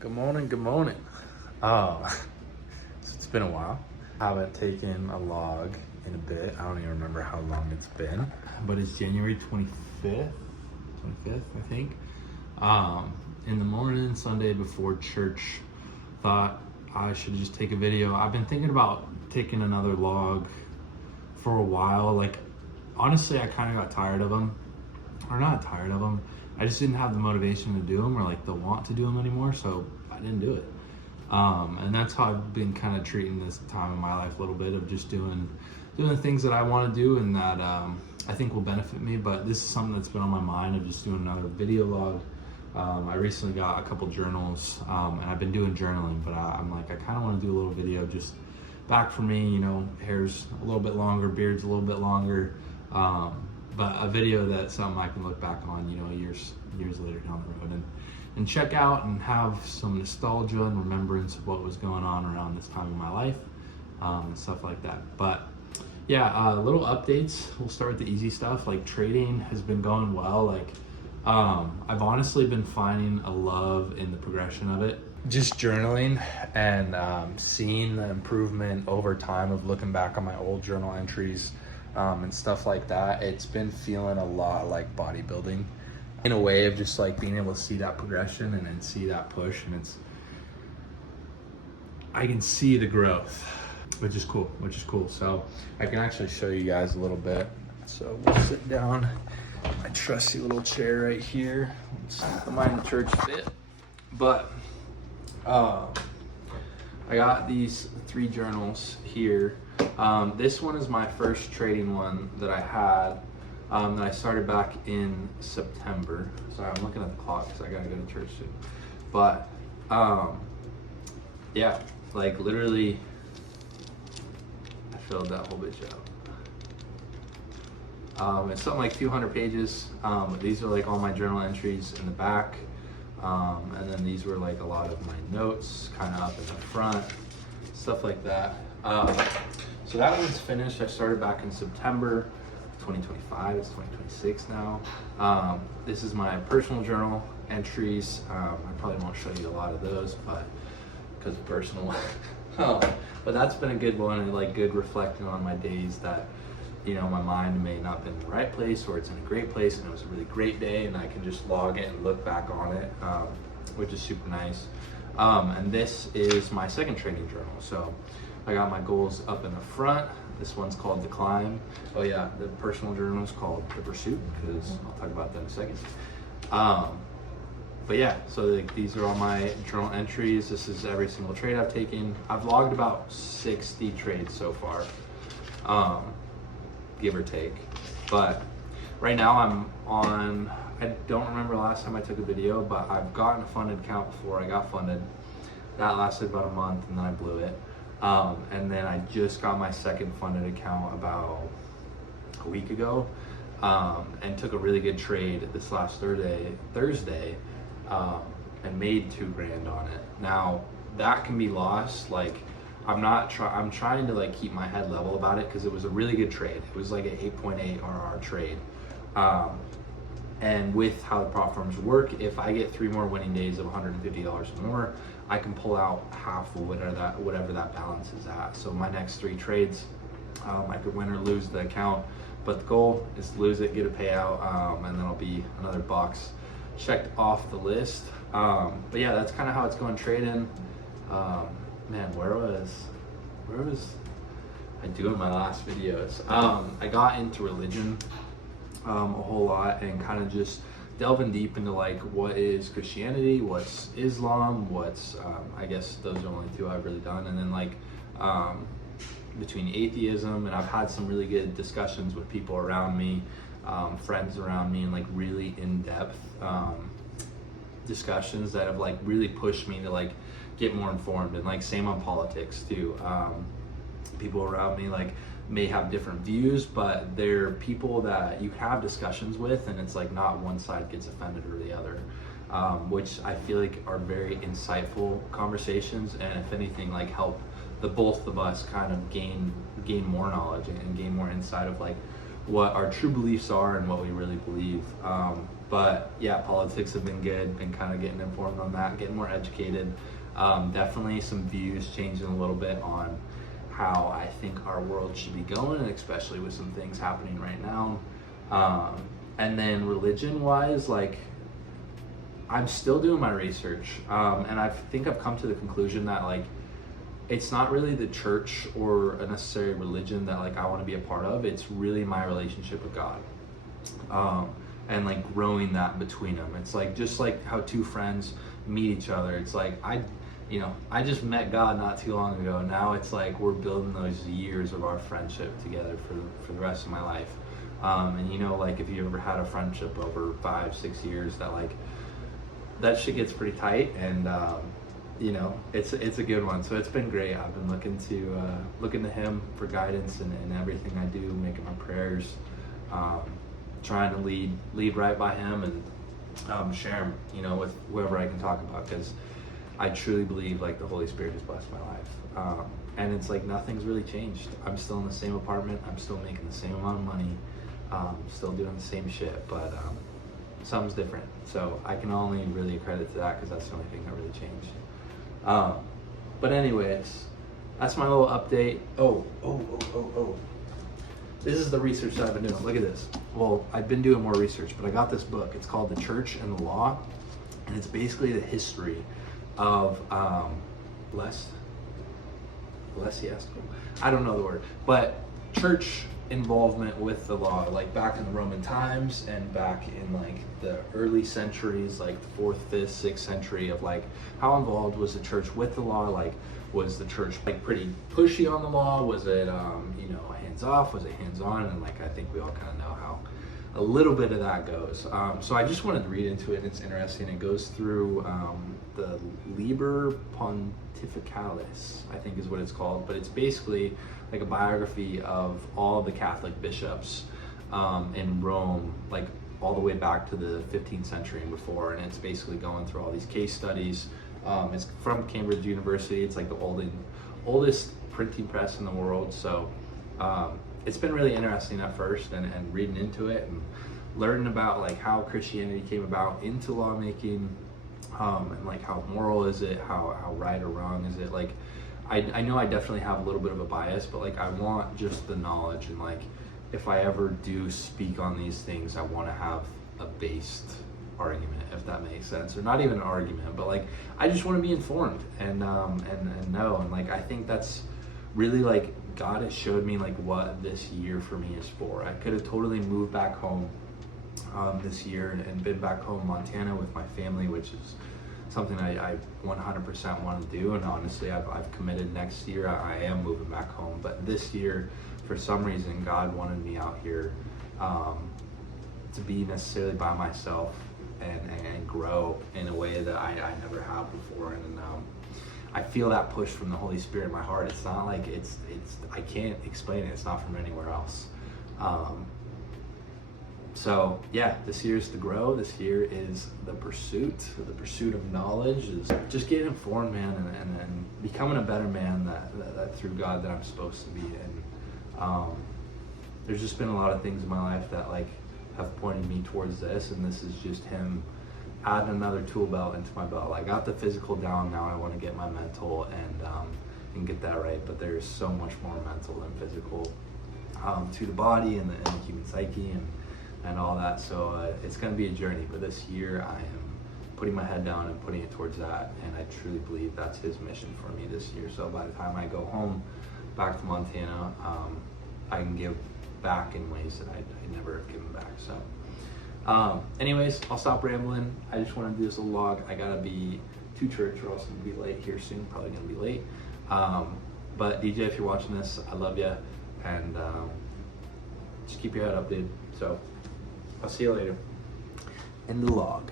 Good morning, good morning. So it's been a while. I haven't taken a log in a bit. I don't even remember how long it's been, but it's January 25th, I think. In the morning, Sunday before church, thought I should just take a video. I've been thinking about taking another log for a while. Like, honestly, I kind of got tired of them, or not tired of them. I just didn't have the motivation to do them or like the want to do them anymore, so I didn't do it. And that's how I've been kind of treating this time in my life a little bit, of just doing the things that I want to do and that I think will benefit me. But this is something that's been on my mind, of just doing another video log. I recently got a couple journals, and I've been doing journaling, but I'm like, I kind of want to do a little video just back for me. You know, hair's a little bit longer, beard's a little bit longer. But a video that's something I can look back on, you know, years later down the road and check out and have some nostalgia and remembrance of what was going on around this time in my life, and stuff like that. But yeah, little updates. We'll start with the easy stuff. Like, trading has been going well. Like, I've honestly been finding a love in the progression of it. Just journaling and seeing the improvement over time of looking back on my old journal entries, and stuff like that. It's been feeling a lot like bodybuilding, in a way of just like being able to see that progression and then see that push, and I can see the growth, which is cool. So I can actually show you guys a little bit. So we'll sit down, my trusty little chair right here. Don't mind the church fit, but I got these 3 journals here. This one is my first trading one that I had, that I started back in September. Sorry, I'm looking at the clock because I gotta go to church soon. But yeah, like literally, I filled that whole bitch out. It's something like 200 pages. These are like all my journal entries in the back, and then these were like a lot of my notes, kind of up in the front, stuff like that. So that one's finished. I started back in September 2025. It's 2026 now. This is my personal journal entries. I probably won't show you a lot of those, but because of personal. But that's been a good one, and like good reflecting on my days that, you know, my mind may not been in the right place, or it's in a great place and it was a really great day, and I can just log it and look back on it, which is super nice. And this is my second trading journal. So I got my goals up in the front. This one's called The Climb. Oh yeah, the personal journal is called The Pursuit, because I'll talk about that in a second. But yeah, so like, these are all my journal entries. This is every single trade I've taken. I've logged about 60 trades so far, give or take. But right now I'm on, I don't remember the last time I took a video, but I've gotten a funded account before I got funded. That lasted about a month and then I blew it. And then I just got my second funded account about a week ago, and took a really good trade this last Thursday, and made $2,000 on it. Now that can be lost. Like, I'm trying to like keep my head level about it, because it was a really good trade. It was like an 8.8 RR trade. And with how the prop firms work, if I get 3 more winning days of $150 or more, I can pull out half of whatever that balance is at. So my next 3 trades, I could win or lose the account, but the goal is to lose it, get a payout, and then it'll be another box checked off the list. But yeah, that's kind of how it's going trading. Man, where was I doing my last videos? I got into religion a whole lot, and kind of just delving deep into like what is Christianity, what's Islam, what's I guess those are the only 2 I've really done, and then like between atheism, and I've had some really good discussions with people around me, friends around me, and like really in-depth discussions that have like really pushed me to like get more informed. And like same on politics too. People around me like may have different views, but they're people that you have discussions with, and it's like not one side gets offended or the other, which I feel like are very insightful conversations, and if anything, like help the both of us kind of gain more knowledge and gain more insight of like what our true beliefs are and what we really believe. But yeah, politics have been good, been kind of getting informed on that, getting more educated. Definitely some views changing a little bit on how I think our world should be going, and especially with some things happening right now. And then religion wise, like, I'm still doing my research, and I think I've come to the conclusion that, like, it's not really the church or a necessary religion that, like, I want to be a part of. It's really my relationship with God, and like growing that between them. It's like, just like how two friends meet each other. It's like, I just met God not too long ago. Now it's like we're building those years of our friendship together for the rest of my life. And like, if you ever had a friendship over 5-6 years, that shit gets pretty tight, and it's a good one. So it's been great. I've been looking to him for guidance in everything I do, making my prayers, trying to lead right by him, and share him, with whoever I can talk about, because I truly believe, like, the Holy Spirit has blessed my life. And it's like nothing's really changed. I'm still in the same apartment. I'm still making the same amount of money. Still doing the same shit, but something's different. So I can only really credit to that, because that's the only thing that really changed. But anyways, that's my little update. Oh. This is the research that I've been doing. Look at this. Well, I've been doing more research, but I got this book. It's called The Church and the Law, and it's basically the history of ecclesiastical. I don't know the word, but church involvement with the law, like back in the Roman times and back in like the early centuries, like the 4th, 5th, 6th century, of like how involved was the church with the law? Like, was the church like pretty pushy on the law? Was it hands off? Was it hands on? And like, I think we all kind of know how a little bit of that goes. So I just wanted to read into it, and it's interesting. It goes through the Liber Pontificalis, I think is what it's called, but it's basically like a biography of all the Catholic bishops in Rome, like all the way back to the 15th century and before, and it's basically going through all these case studies. It's from Cambridge University. It's like the oldest printing press in the world, so it's been really interesting at first, and reading into it and learning about like how Christianity came about into lawmaking, and like how moral is it, how right or wrong is it. Like, I know I definitely have a little bit of a bias, but like, I want just the knowledge, and like, if I ever do speak on these things, I want to have a based argument, if that makes sense, or not even an argument, but like, I just want to be informed and know, and like, I think that's really, like, God has showed me like what this year for me is for. I could have totally moved back home this year and been back home in Montana with my family, which is something I 100% want to do, and honestly I've committed next year. I am moving back home, but this year for some reason God wanted me out here to be necessarily by myself and grow in a way that I never have before, and I feel that push from the Holy Spirit in my heart. It's not like it's I can't explain it. It's not from anywhere else. So yeah, this year is to grow. This year is the pursuit of knowledge, is just getting informed, man, and becoming a better man that through God that I'm supposed to be. And there's just been a lot of things in my life that like have pointed me towards this, and this is just Him adding another tool belt into my belt. I got the physical down, now I want to get my mental and get that right. But there's so much more mental than physical to the body and the human psyche and all that. So it's going to be a journey, but this year I am putting my head down and putting it towards that, and I truly believe that's His mission for me this year. So by the time I go home back to Montana, I can give back in ways that I never have given back. So anyways, I'll stop rambling. I just want to do this little log. I gotta be to church, or else I'm gonna be late here soon. Probably gonna be late. But DJ, if you're watching this, I love you, and just keep your head up, dude. So I'll see you later. End the log.